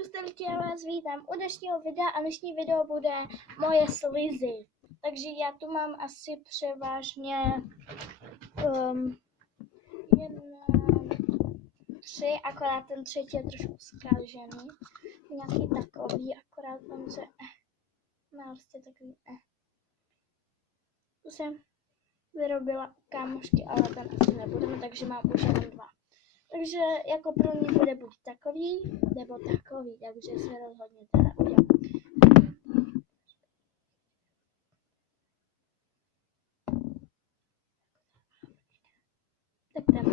Čustelky, já vás vítám u dnešního videa a dnešní video bude moje slizy. Takže já tu mám asi převážně tři, akorát ten třetí je trošku zkážený. Nějaký takový, akorát on se má prostě takový To jsem vyrobila kámošky, ale ten asi nebudeme, takže mám už jenom dva. Takže jako první bude buď takový, nebo takový, takže se rozhodněte na udělat. Tak tam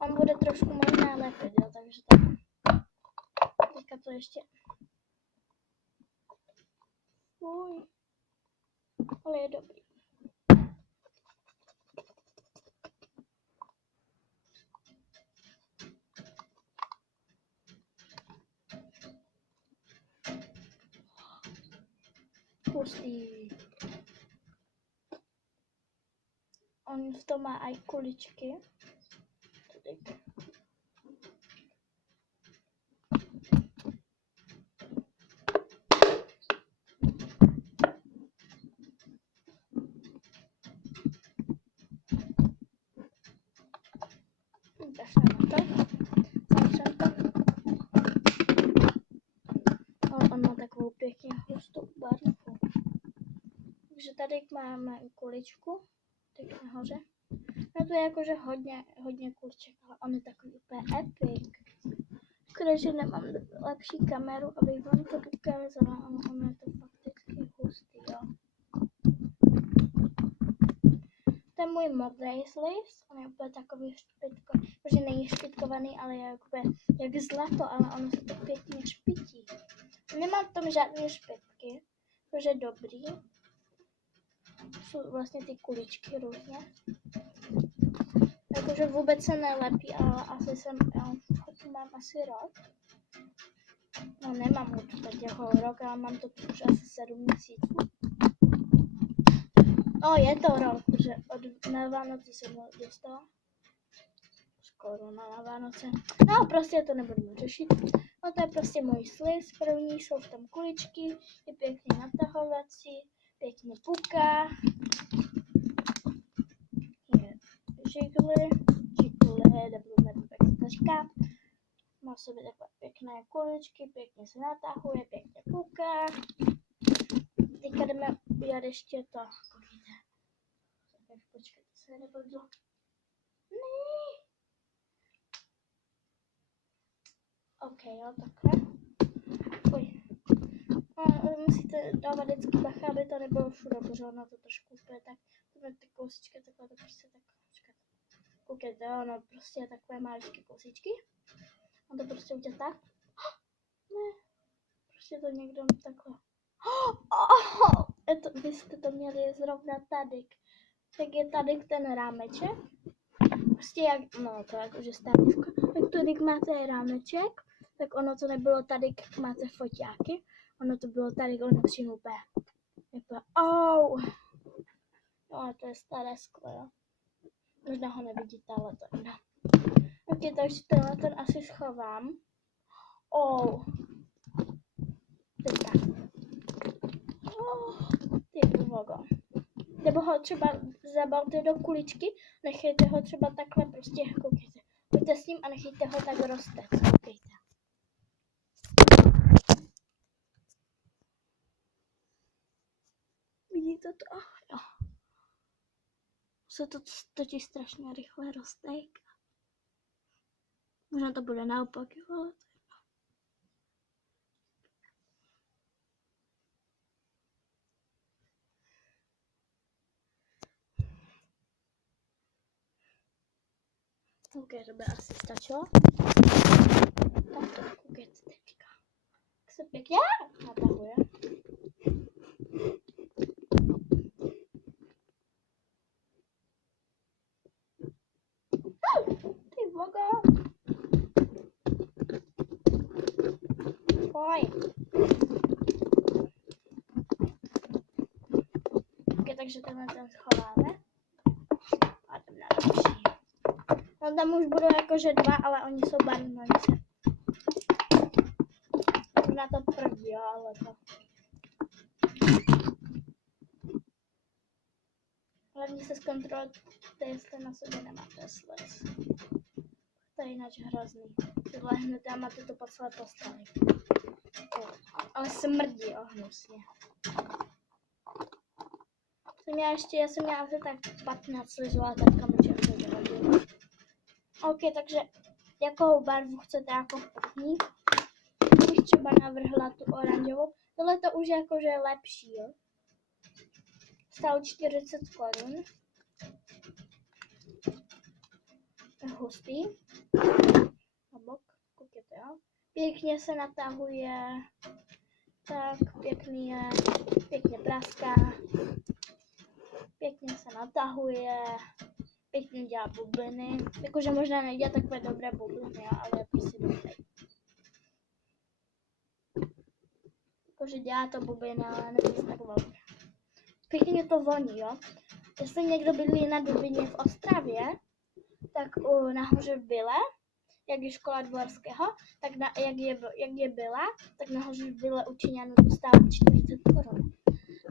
on bude trošku možná lepit, jo, takže tak. Teďka to ještě. Uj. Ale je dobrý. Hustý. On v tom má aj kuličky. On má takovou pěkně hustou barvu. Takže tady máme kuličku, tak nahoře. No to je jakože hodně kuliček, ale on je takový úplně epic. Škoda, že nemám lepší kameru, abych vám to ukázala, ale on je to fakticky hustý, jo. To je můj modrý sliz, on je úplně takový špitkovaný, protože není špitkovaný, ale je jak zlato, ale ono se to pěkně špití. Nemám v tom žádné špitky, což je dobrý. Jsou vlastně ty kuličky různě. Jakože vůbec se nelepí, ale asi mám asi rok. No nemám už teď jako rok, ale mám to už asi 7 měsíců. Je to rok, protože na Vánoci jsem ho dostala. Skoro na Vánoce. No prostě to nebudeme řešit. No to je prostě můj sliz. První jsou v tom kuličky, je pěkně natahovací, pěkně puká. Je žigly, nebo jak se to říká. Má sobě takové pěkné kuličky, pěkně se natahuje, pěkně puká. Teďka jdeme udělat ještě to. Počkejte, to se nepovedlo. Ne. OK, jo, takhle. Musíte dávat vždycky bacha, aby to nebylo všude, protože ono to trošku úplně tak. Ty kousičky, takhle to prostě tak. Koukejte, ono prostě je takové maličké kousičky. On to prostě udělat tak. Ne. Prostě to někdo takhle. Vy jste to měli zrovna tady. Tak je tady ten rámeček. Prostě jak, no to jakože stavívka. Tak tady máte rámeček, tak ono to nebylo tady, jak máte foťáky. Ono to bylo tady, ono přímo úplně. No to je staré sklo, jo. Možná ho nevidíte, ale to je. Ok, takže tenhle ten asi schovám. Teďka. Ty vogo. Nebo ho třeba zabalte do kuličky, nechejte ho třeba takhle prostě, koukejte. Pojďte s ním a nechejte ho tak roztec, koukejte. Vidíte to? Jo. Se to totiž strašně rychle roztéká. Možná to bude naopak, jo, ale to je jedno. OK, to by asi stačilo. Tak to koukejte teďka. Tak se pěkně natahuje. Ty vogo. OK, takže tenhle ten schováme. A jdem na další. No tam už budou jakože dva, ale oni jsou barvnonice. jo, ale to... Hlavně se zkontrolujte, jestli na sobě nemáte slez. To je jinak hrozný. Tyhle hned a máte to po celé postavy. Ale smrdí hnusně. Já jsem měla asi tak 15 slizů, ale tak kamoček to vyhodil. OK, takže jakou barvu chcete jako první? Bych třeba navrhla tu oranžovou. Tohle to už je jakože lepší, jo. Stálo 40 korun. Hustý. Na bok, koukněte, jo. Pěkně se natahuje. Tak, pěkný je. Pěkně praská. Pěkně se natahuje. Pěkně dělá bubliny. Jakože možná nedělá takové dobré bubliny, ale je prostě dobrý. Jakože dělá to bubliny, ale není tak velké. Pěkně to voní, jo. Jestli někdo bydlí na Dubině v Ostravě, tak nahoře v Byle, jak je škola Dvorského, tak jak je Byla, tak nahoře v Byle u Číňanů dostává 40 korun.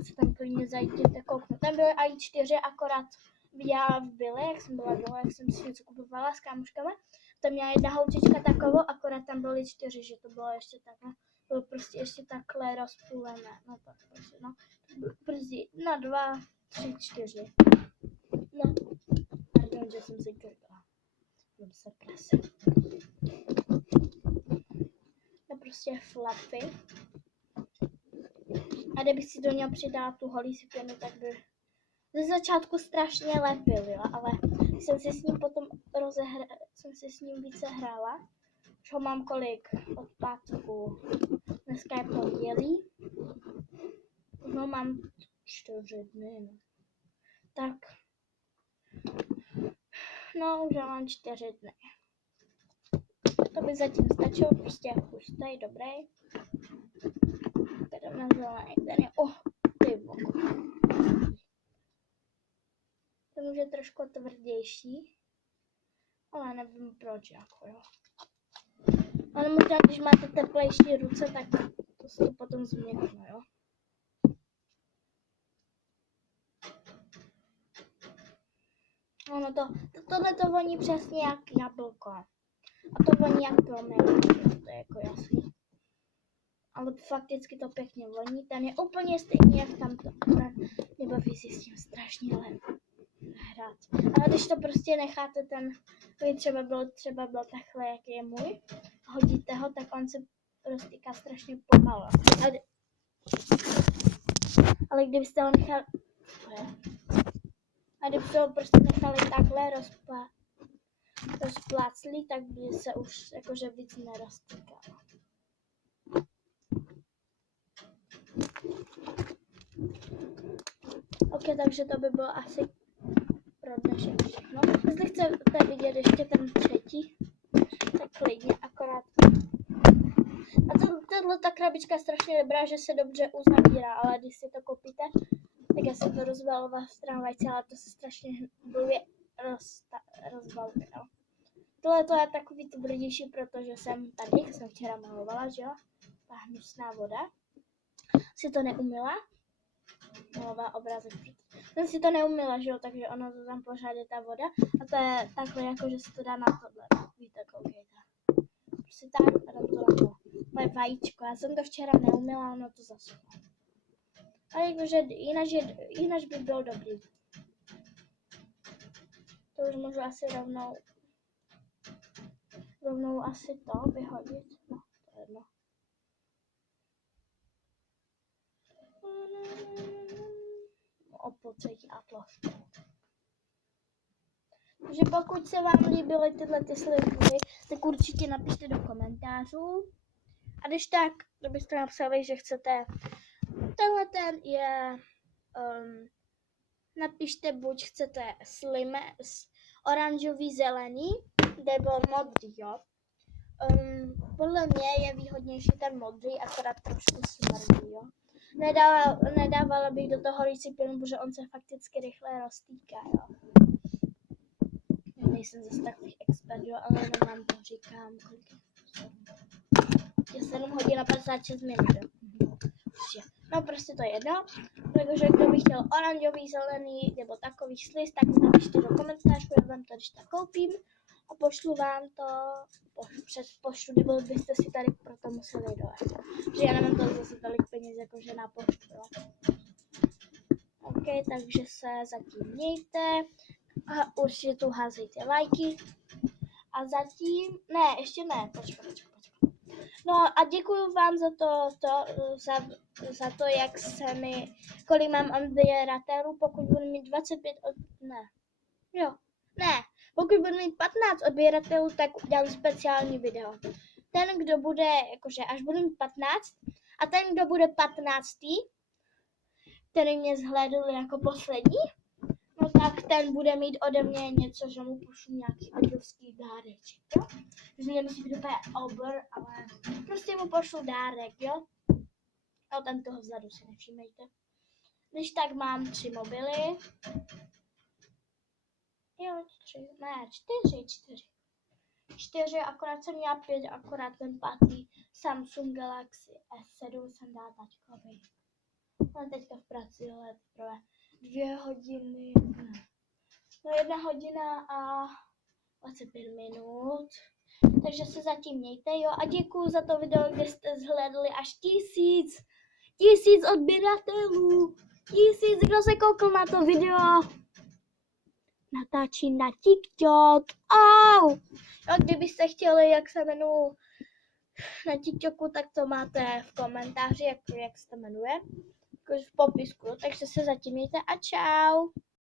Se tam klidně zajděte kouknout. Tam byly i 4, akorát já v Byle, jak jsem byla dole, jak jsem si něco kupovala s kámoškama, tam měla jedna holčička takovou, akorát tam byly 4, že to bylo ještě takhle. Bylo prostě ještě takhle rozpůlené, no tak prostě, no. Prostě, no 2, 3, 4. No, pardon, že jsem si krkla. Mám se prase. To prostě flapy. A kdybych si do něho přidala tu holící pěnu, tak by ze začátku strašně lepil, jo, ale jsem si s ním potom jsem si s ním více hrála. Už ho mám kolik? Od pátku. Dneska je pondělí. No mám 4 dny, no. Tak. No, už mám 4 dny. To by zatím stačilo, prostě hustý, dobrý. Tady na zelený, ten je, ty voko. Ten už je trošku tvrdější, ale nevím proč, jako jo. Ale možná, když máte teplejší ruce, tak to se to potom změkne, jo. Ono tohle to voní přesně jak jablko. A to voní jak plomel, to je jako jasný. Ale fakticky to pěkně voní, ten je úplně stejný jak tamto. Nebaví si s tím strašně hrát. Ale když to prostě necháte třeba byl takhle, jak je můj, hodíte ho, tak on se roztýká strašně pomalu. Ale kdybyste ho nechali, prostě nechali takhle rozpláclý, tak by se už jakože víc neroztýkal. OK, takže to by bylo asi pro dnešek všechno. Jestli chcete vidět ještě ten třetí, tak klidně, akorát. A tato krabička je strašně dobrá, že se dobře uzavírá, ale když si to koupíte, tak já jsem to rozbalila v tramvajce, ale to se strašně blbě rozbaluje. Tohle to je takový tvrdější, protože jsem včera malovala, že jo, ta hnusná voda. Si to neumila, malová obrázek. Jsem si to neumila, že jo, takže ono to tam pořád je ta voda a to je takhle jako, že se to dá na tohle, víte, koukejte. Prostě tak a dám to na to. To je vajíčko, já jsem to včera neumila, ono to zaschlo. Ale jakože jinak by byl dobrý. To už můžu asi rovnou asi to vyhodit. No, to je jedno. Opocení Atlas. Takže pokud se vám líbily tyhle slivky, tak určitě napište do komentářů. A když tak, kdybyste napsali, že chcete tenhle ten je, napište buď chcete oranžový, zelený, nebo modrý, jo. Podle mě je výhodnější ten modrý, akorát trošku smrdí, jo. Nedávala bych do toho recipienu, protože on se fakticky rychle roztýká, jo. Nejsem zase takový expert, jo, ale jenom vám to říkám, kolik je 7 hodin a 56 minut. No prostě to je jedno. Takže kdo by chtěl oranžový, zelený nebo takový sliz, tak mi napište do komentářů, já vám to když tak koupím a pošlu vám to přes poštu, nebo byste si tady proto museli dojít. Že já nemám to zase tolik peněz jakože na poštu, jo. OK, takže se zatím mějte a určitě tu házejte lajky. A zatím, ne, ještě ne, počkej. No a děkuju vám za to, jak se mi, kolik mám odběratelů, pokud budu mít 25, pokud budu mít 15 odběratelů, tak udělám speciální video. Ten, kdo bude, jakože až budu mít 15, a ten, kdo bude 15, který mě zhlédl jako poslední, no tak ten bude mít ode mě něco, že mu pošlu nějaký obrovský dáreček, jo? Že nemusí být úplně obr, ale prostě mu pošlu dárek, jo? A tam toho vzadu si nevšímejte. Když tak mám 3 mobily. Jo, 4, akorát jsem měla 5, akorát ten 5. Samsung Galaxy S7 jsem dala taťkovi. On teďka v práci, ale teprve 2 hodiny, no 1 hodina a 25 minut. Takže se zatím mějte, jo, a děkuju za to video, kde jste zhlédli až 1000 odběratelů. 1000, kdo se koukl na to video. Natáčím na TikTok. Jo, kdybyste chtěli, jak se jmenuji na TikToku, tak to máte v komentáři, jak se to jmenuje, v popisku. Takže se zatím mějte a čau.